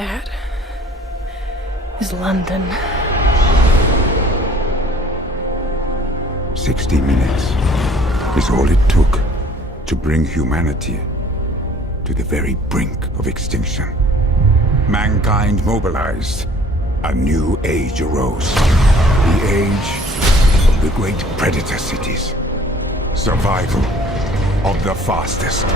That is London. 60 minutes is all it took to bring humanity to the very brink of extinction. Mankind mobilized. A new age arose. The age of the great predator cities. Survival of the fastest.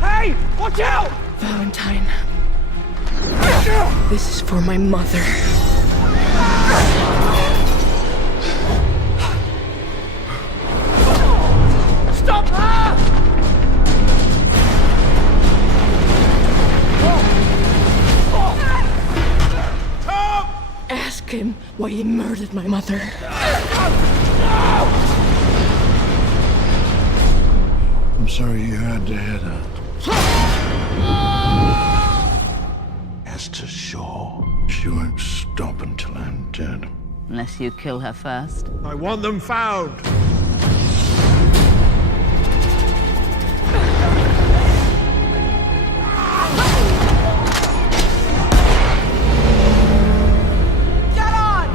Hey! Watch out! Valentine. This is for my mother. Stop her! Tom! Ask him why he murdered my mother. I'm sorry you had to hear that. As to shore, she won't stop until I'm dead. Unless you kill her first. I want them found. Get on!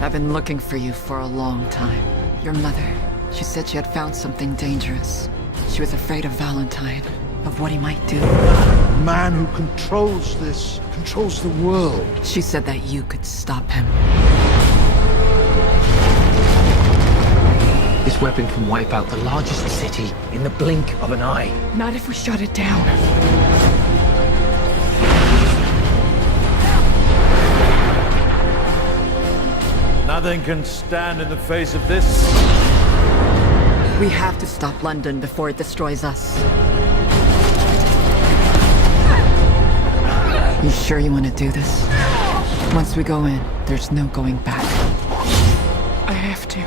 I've been looking for you for a long time. Your mother, she said she had found something dangerous. She was afraid of Valentine, of what he might do. The man who controls this controls the world. She said that you could stop him. This weapon can wipe out the largest city in the blink of an eye. Not if we shut it down. Nothing can stand in the face of this. We have to stop London before it destroys us. You sure you want to do this? Once we go in, there's no going back. I have to.